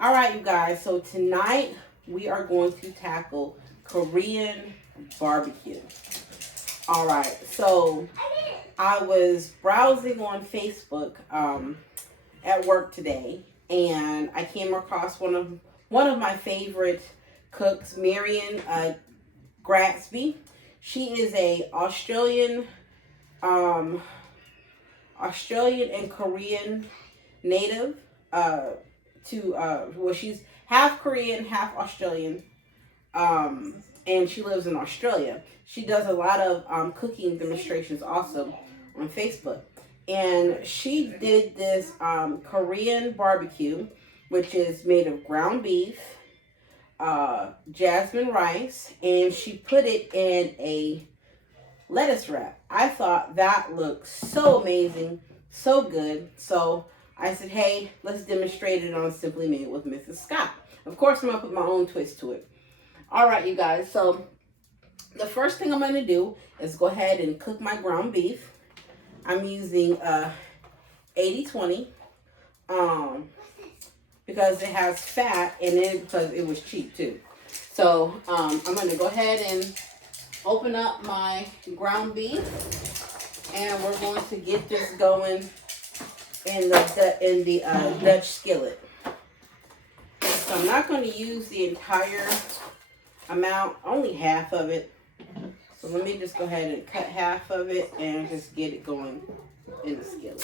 All right, you guys. So tonight we are going to tackle Korean barbecue. All right. So I was browsing on Facebook at work today, and I came across one of my favorite cooks, Marion Gratsby. She is a um, Australian and Korean native. Well, she's half Korean, half Australian, and she lives in Australia. She does a lot of cooking demonstrations also on Facebook, and she did this Korean barbecue, which is made of ground beef, jasmine rice, and she put it in a lettuce wrap. I thought that looked so amazing, so good. So I said, hey, let's demonstrate it on Simply Made with Mrs. Scott. Of course, I'm going to put my own twist to it. All right, you guys. So the first thing I'm going to do is go ahead and cook my ground beef. I'm using 80/20 because it has fat in it because it was cheap too. So I'm going to go ahead and open up my ground beef, and we're going to get this going in the Dutch skillet. So I'm not going to use the entire amount, only half of it. So let me just go ahead and cut half of it and just get it going in the skillet.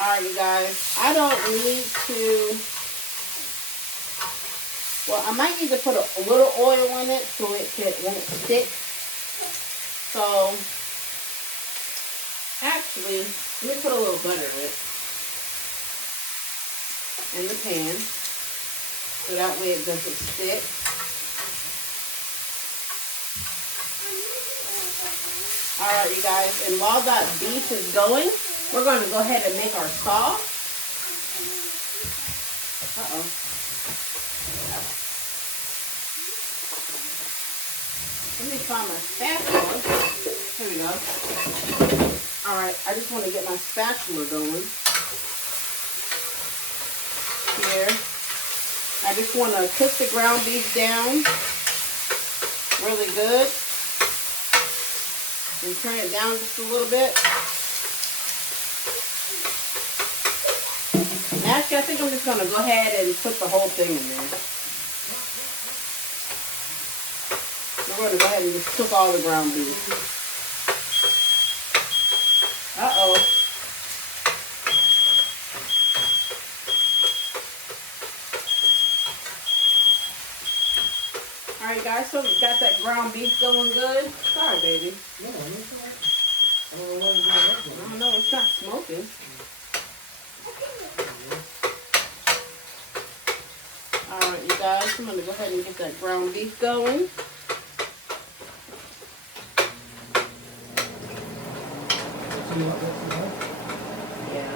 All right, you guys, I don't need to. Well, I might need to put a little oil in it so it won't stick. So, actually, let me put a little butter in the pan so that way it doesn't stick. All right, you guys, and while that beef is going, we're going to go ahead and make our sauce. Uh-oh. Let me find my spatula. Here we go. Alright, I just want to get my spatula going. Here. I just want to cook the ground beef down really good. And turn it down just a little bit. And actually, I think I'm just going to go ahead and put the whole thing in there. We're going to go ahead and just cook all the ground beef. Uh-oh. All right, guys, so we got that ground beef going good. Sorry, baby. No, I don't know, it's not smoking. All right, you guys, I'm going to go ahead and get that ground beef going. Yeah.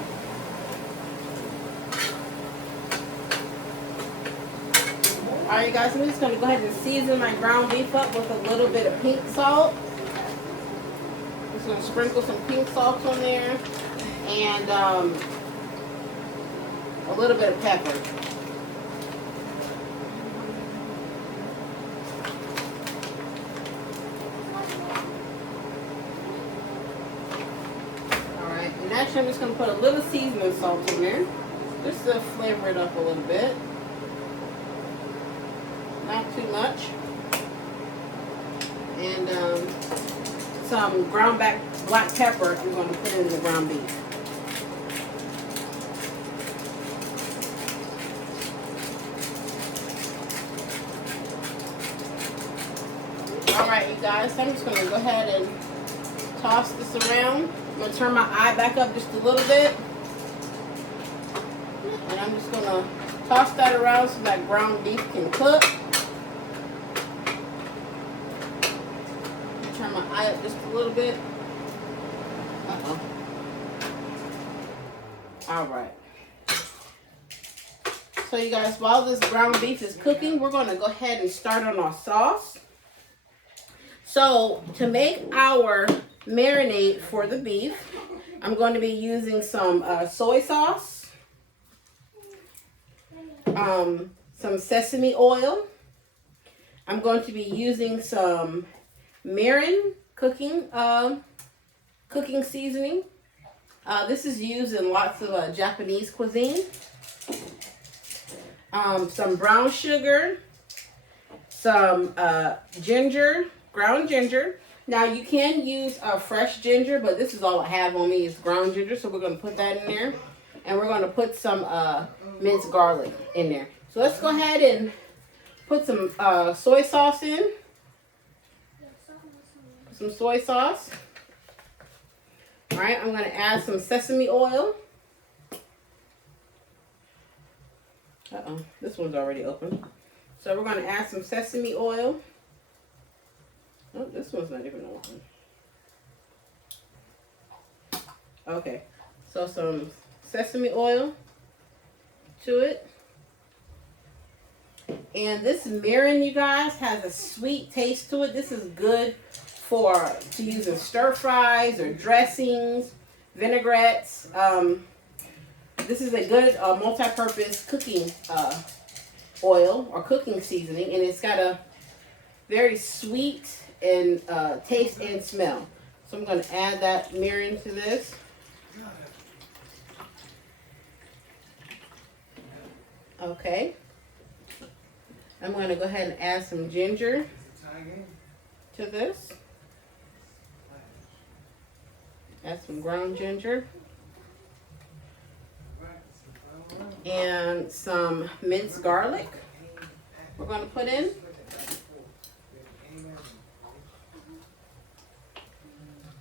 Alright, guys, I'm just going to go ahead and season my ground beef up with a little bit of pink salt. Just going to sprinkle some pink salt on there and a little bit of pepper. Actually, I'm just going to put a little seasoning salt in there, just to flavor it up a little bit. Not too much. And some ground black pepper I'm going to put in the ground beef. Alright, you guys, I'm just going to go ahead and toss this around. I'm going to turn my eye back up just a little bit. And I'm just going to toss that around so that ground beef can cook. Turn my eye up just a little bit. Uh-oh. Alright. So you guys, while this ground beef is cooking, we're going to go ahead and start on our sauce. So to make our marinade for the beef. I'm going to be using some soy sauce, some sesame oil. I'm going to be using some mirin cooking seasoning. This is used in lots of Japanese cuisine. Some brown sugar, some ginger, ground ginger. Now you can use fresh ginger, but this is all I have on me is ground ginger, so we're going to put that in there. And we're going to put some minced garlic in there. So let's go ahead and put some soy sauce in. Some soy sauce. All right, I'm going to add some sesame oil. Uh-oh, this one's already open. So we're going to add some sesame oil. Oh, this one's not even open. Okay, so some sesame oil to it. And this mirin, you guys, has a sweet taste to it. This is good to use in stir fries or dressings, vinaigrettes. This is a good multi-purpose cooking oil or cooking seasoning, and it's got a very sweet and taste and smell. So I'm going to add that mirin to this. Okay. I'm going to go ahead and add some ginger to this. Add some ground ginger. And some minced garlic we're going to put in.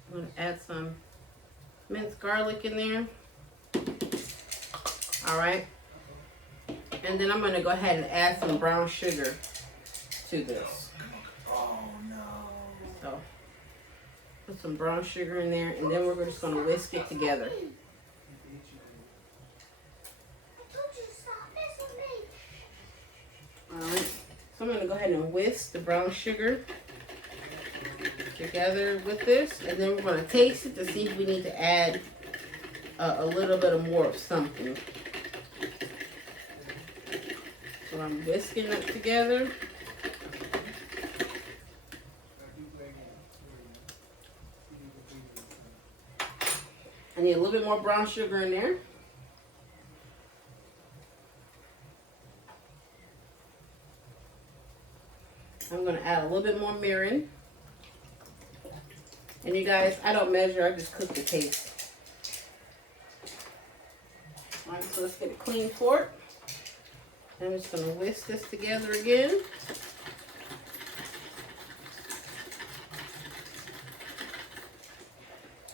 I'm going to add some minced garlic in there. All right. And then I'm going to go ahead and add some brown sugar to this. Oh no. So put some brown sugar in there, and then we're just going to whisk it together. Alright, so I'm going to go ahead and whisk the brown sugar together with this, and then we're going to taste it to see if we need to add a little bit of more of something. So I'm whisking it together. I need a little bit more brown sugar in there. I'm going to add a little bit more mirin. And you guys, I don't measure, I just cook the taste. Alright, so let's get a clean fork. I'm just going to whisk this together again.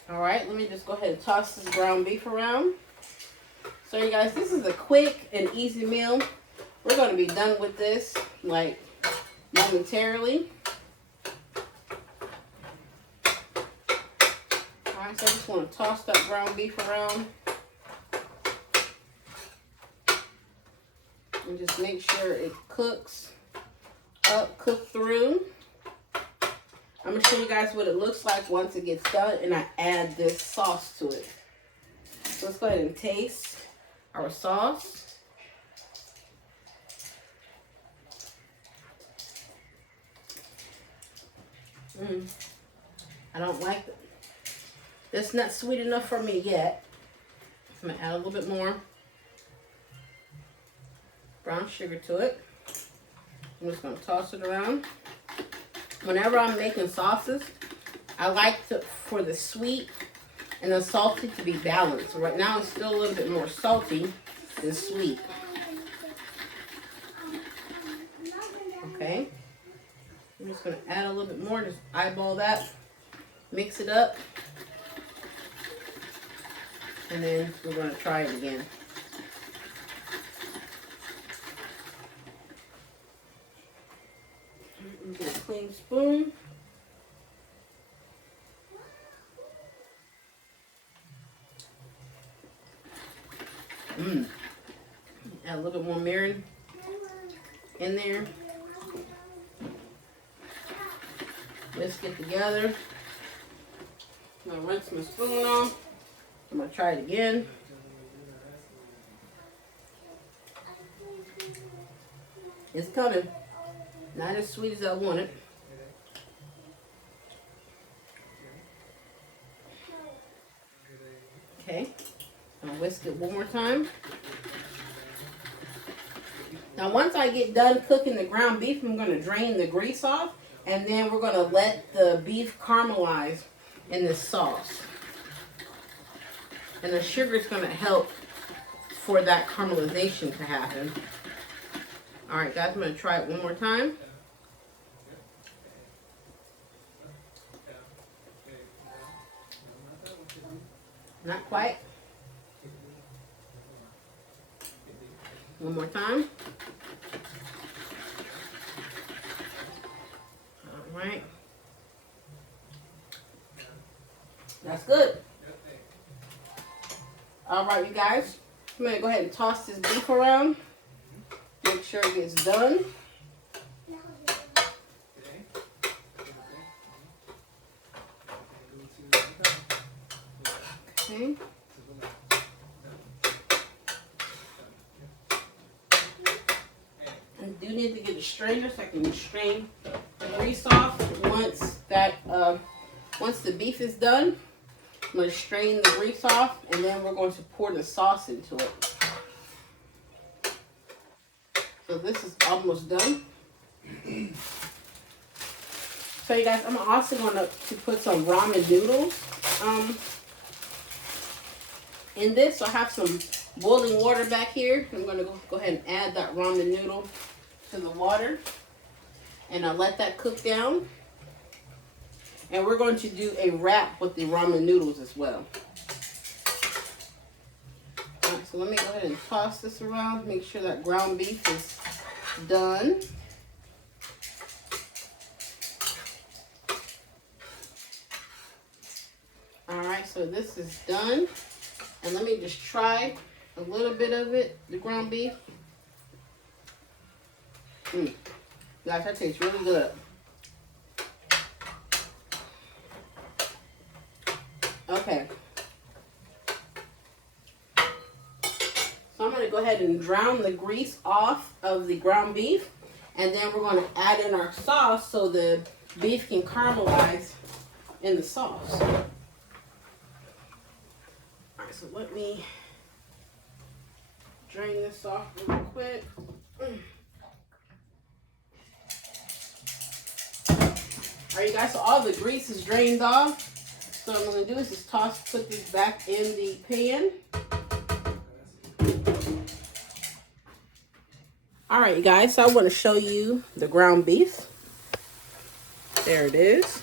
Alright, let me just go ahead and toss this ground beef around. So you guys, this is a quick and easy meal. We're going to be done with this like momentarily. Alright, so I just want to toss that ground beef around. And just make sure it cooks up, cook through. I'm going to show you guys what it looks like once it gets done and I add this sauce to it. So let's go ahead and taste our sauce. I don't like it. That's not sweet enough for me yet. I'm going to add a little bit more brown sugar to it. I'm just going to toss it around. Whenever I'm making sauces, I like for the sweet and the salty to be balanced. Right now it's still a little bit more salty than sweet. Okay. I'm just going to add a little bit more. Just eyeball that. Mix it up. And then we're going to try it again. Get a clean spoon. Add a little bit more mirin in there. Whisk it together. I'm gonna rinse my spoon off. I'm gonna try it again. It's coming. Not as sweet as I wanted. Okay. I'll whisk it one more time. Now once I get done cooking the ground beef, I'm going to drain the grease off, and then we're going to let the beef caramelize in this sauce. And the sugar is going to help for that caramelization to happen. Alright guys, I'm going to try it one more time. Not quite. One more time. All right. That's good. All right, you guys. I'm going to go ahead and toss this beef around. Make sure it gets done. Okay. I do need to get a strainer so I can strain the grease off. Once the beef is done, I'm going to strain the grease off, and then we're going to pour the sauce into it. So this is almost done. So you guys, I'm also going to put some ramen noodles in this. So I have some boiling water back here. I'm going to go ahead and add that ramen noodle to the water. And I'll let that cook down. And we're going to do a wrap with the ramen noodles as well. Alright, so let me go ahead and toss this around. Make sure that ground beef is done. Alright, so this is done. And let me just try a little bit of it, the ground beef. Guys, that tastes really good. Okay. So I'm going to go ahead and drown the grease off of the ground beef. And then we're going to add in our sauce so the beef can caramelize in the sauce. Alright, so let me drain this off real quick. Alright, you guys, so all the grease is drained off. So what I'm going to do is just put this back in the pan. Alright, you guys, so I want to show you the ground beef. There it is,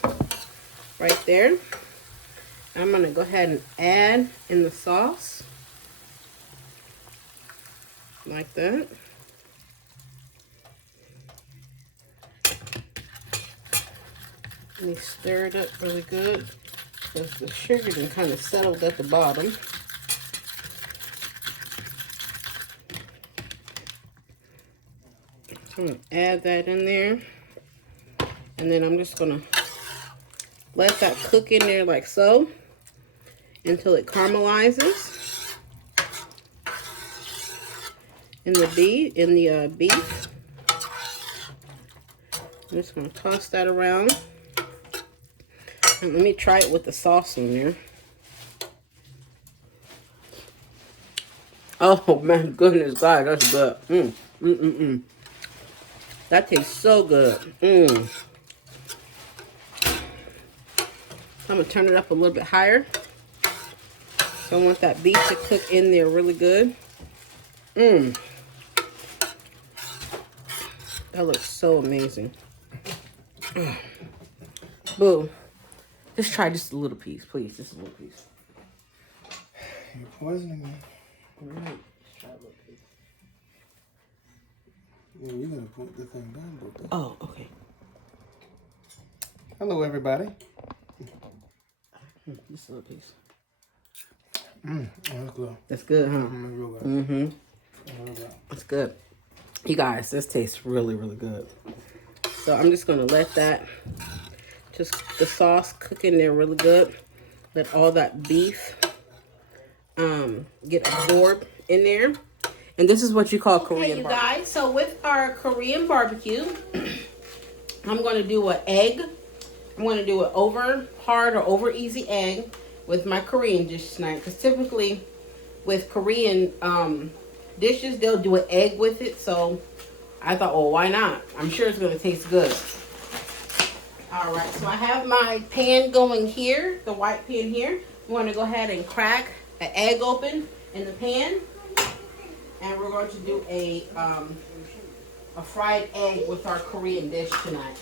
right there. I'm going to go ahead and add in the sauce, like that. Let me stir it up really good, because the sugar done kind of settled at the bottom. I'm going to add that in there. And then I'm just going to let that cook in there like so until it caramelizes in the beef. I'm just going to toss that around. And let me try it with the sauce in there. Oh my goodness, God, that's good. That tastes so good. I'm going to turn it up a little bit higher. So I want that beef to cook in there really good. That looks so amazing. Boo. Just try just a little piece, please. Just a little piece. You're poisoning me. All right. Just try a little piece. Yeah, you gotta put the thing down, Booker. Oh, okay. Hello, everybody. Just a little piece. Oh, that's good. That's good, huh? Real good. That's good. You guys, this tastes really, really good. So I'm just gonna let that, just the sauce cook in there really good. let all that beef get absorbed in there. And this is what you call Korean barbecue. Hey, you guys, so with our Korean barbecue, I'm going to do an egg. I'm going to do an over hard or over easy egg with my Korean dish tonight. Because typically with Korean dishes, they'll do an egg with it. So I thought, well, why not? I'm sure it's going to taste good. All right, so I have my pan going here, the white pan here. I'm going to go ahead and crack an egg open in the pan. And we're going to do a fried egg with our Korean dish tonight.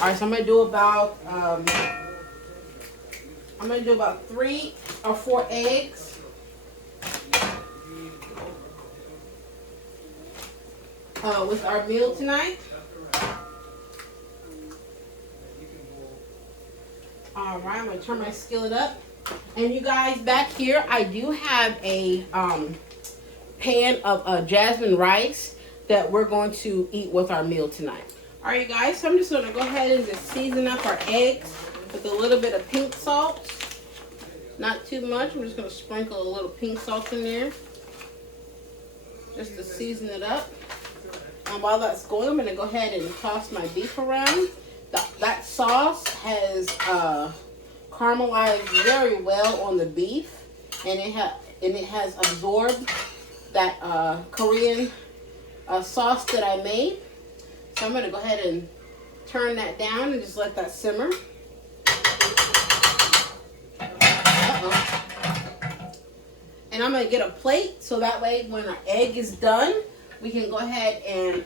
All right, so I'm gonna do about 3 or 4 eggs. With our meal tonight. All right, I'm gonna turn my skillet up. And you guys, back here, I do have a pan of jasmine rice that we're going to eat with our meal tonight. All right, you guys, so I'm just going to go ahead and just season up our eggs with a little bit of pink salt. Not too much. I'm just going to sprinkle a little pink salt in there just to season it up. And while that's going, I'm going to go ahead and toss my beef around. That sauce has caramelized very well on the beef, and it has absorbed that Korean sauce that I made. So I'm going to go ahead and turn that down and just let that simmer. And I'm going to get a plate so that way when our egg is done, we can go ahead and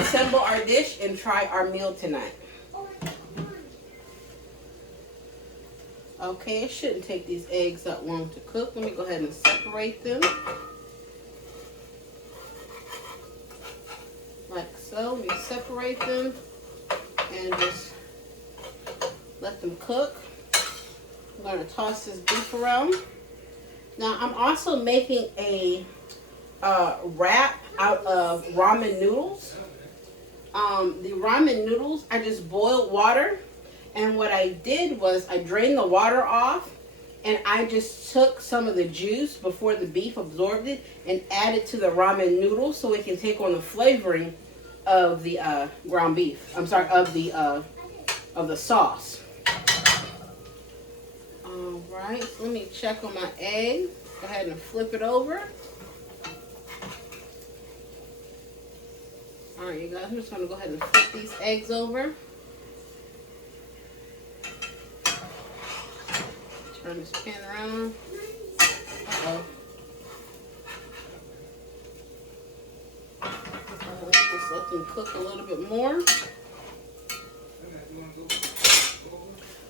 assemble our dish and try our meal tonight. Okay, it shouldn't take these eggs that long to cook. Let me go ahead and separate them. Like so. We separate them and just let them cook. I'm going to toss this beef around. Now I'm also making a wrap out of ramen noodles. The ramen noodles, I just boiled water, and what I did was I drained the water off, and I just took some of the juice before the beef absorbed it and added to the ramen noodles so it can take on the flavoring of the ground beef. I'm sorry, of the sauce. All right, so let me check on my egg. Go ahead and flip it over. All right, you guys, I'm just going to go ahead and flip these eggs over. Turn this pan around. Uh-oh. Just let them cook a little bit more.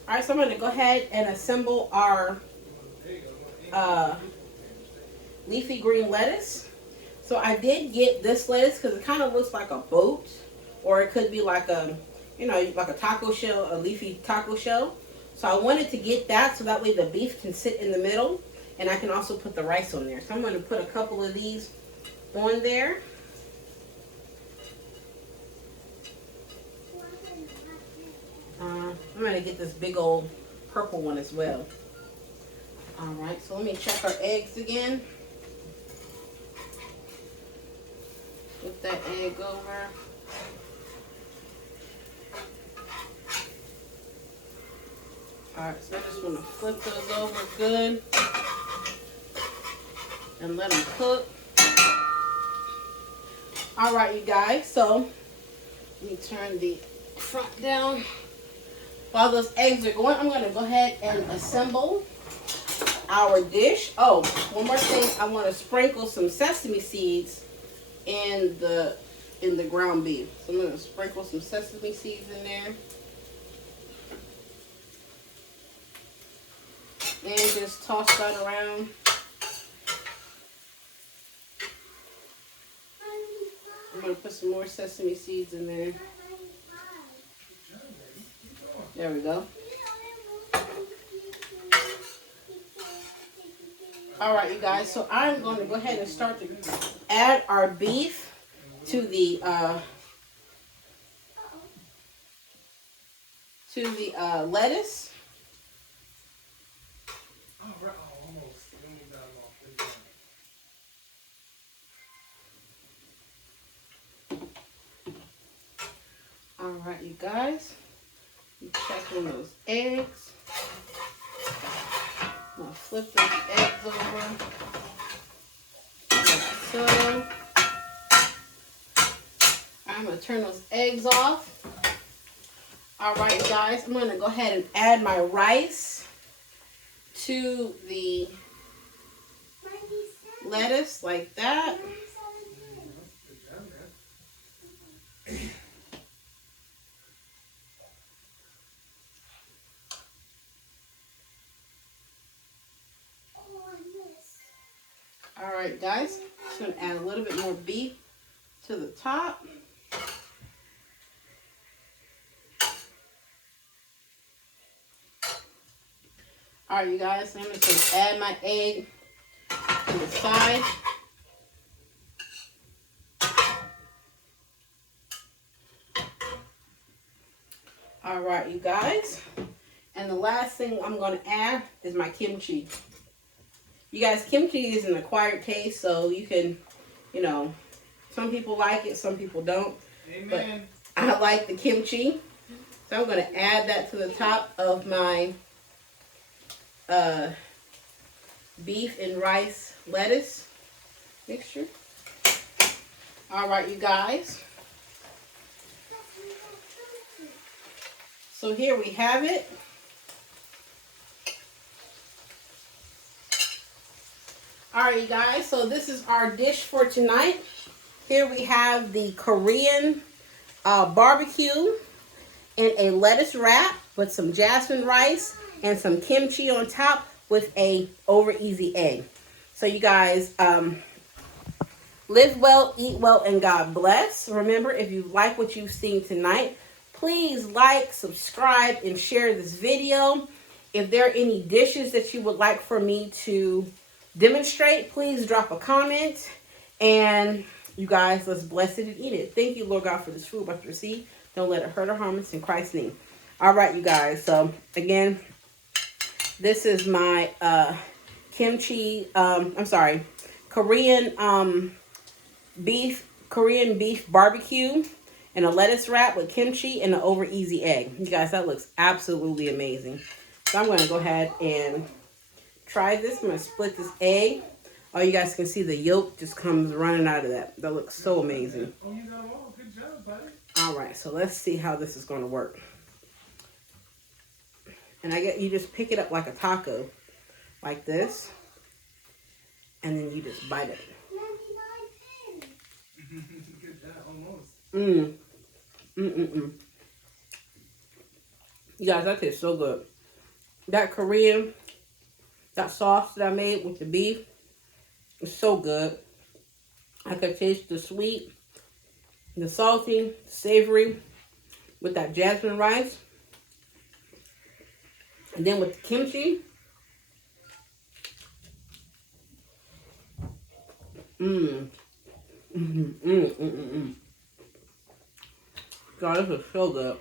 All right, so I'm going to go ahead and assemble our leafy green lettuce. So I did get this lettuce because it kind of looks like a boat, or it could be like a, like a taco shell, a leafy taco shell. So I wanted to get that so that way the beef can sit in the middle, and I can also put the rice on there. So I'm going to put a couple of these on there. I'm going to get this big old purple one as well. All right, so let me check our eggs again. Flip that egg over. Alright, so I just want to flip those over good and let them cook. Alright, you guys, so let me turn the front down. While those eggs are going, I'm going to go ahead and assemble our dish. Oh, one more thing, I want to sprinkle some sesame seeds in the ground beef. So I'm going to sprinkle some sesame seeds in there. And just toss that around. I'm going to put some more sesame seeds in there. There we go. Alright, you guys, so I'm going to go ahead and start to add our beef to the lettuce. All right, you guys. I'm checking those eggs. I'm gonna flip those eggs over. Like so. I'm gonna turn those eggs off. All right, guys. I'm gonna go ahead and add my rice to the lettuce like that. All right, guys. Just gonna add a little bit more beef to the top. All right, you guys. I'm just gonna add my egg to the side. All right, you guys. And the last thing I'm going to add is my kimchi. You guys, kimchi is an acquired taste, so you can, you know, some people like it, some people don't. Amen. But I like the kimchi. So I'm going to add that to the top of my beef and rice lettuce mixture. All right, you guys. So here we have it. All right, you guys. So this is our dish for tonight. Here we have the Korean barbecue in a lettuce wrap with some jasmine rice and some kimchi on top with a over easy egg. So you guys, live well, eat well, and God bless. Remember, if you like what you've seen tonight, please like, subscribe, and share this video. If there are any dishes that you would like for me to demonstrate, please drop a comment. And you guys, let's bless it and eat it. Thank you, Lord God, for this food about to receive. Don't let it hurt or harm us in Christ's name. All right, you guys. So, again, this is my Korean beef barbecue and a lettuce wrap with kimchi and an over easy egg. You guys, that looks absolutely amazing. So I'm going to go ahead and try this. I'm going to split this egg. Oh, you guys can see the yolk just comes running out of that. That looks so amazing. Oh, you got them all. Good job, buddy. All right, so let's see how this is going to work. And you just pick it up like a taco, like this, and then you just bite it. Good job, almost. You guys, that tastes so good. That sauce that I made with the beef is so good. I could taste the sweet, the salty, savory with that jasmine rice. And then with the kimchi. God, this is so good.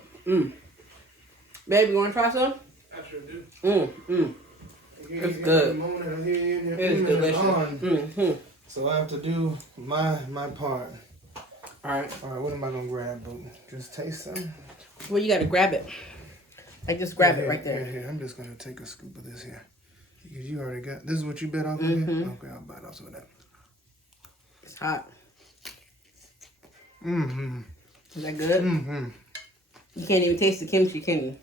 Baby, you want to try some? I sure do. It's good. It is delicious. So I have to do my part. All right. What am I going to grab, boo? Just taste some? Well, you got to grab it. Like, just grab it right there. Here. I'm just going to take a scoop of this here. Because you already got... This is what you bit off of it? Okay, I'll bite off some of that. It's hot. Is that good? You can't even taste the kimchi, can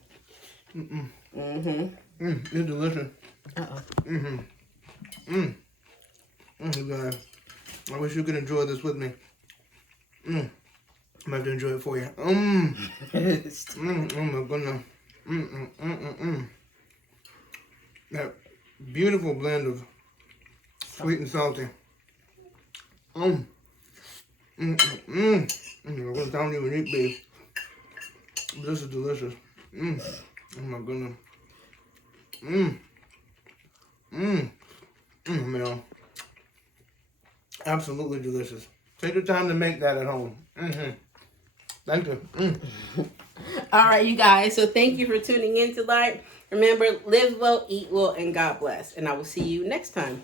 you? It's delicious. God. I wish you could enjoy this with me. I'm about to enjoy it for you. Oh my goodness. That beautiful blend of sweet and salty. I don't even eat beef. This is delicious. Oh my goodness. Man. Absolutely delicious. Take the time to make that at home. Thank you. All right, you guys. So thank you for tuning in tonight. Remember, live well, eat well, and God bless. And I will see you next time.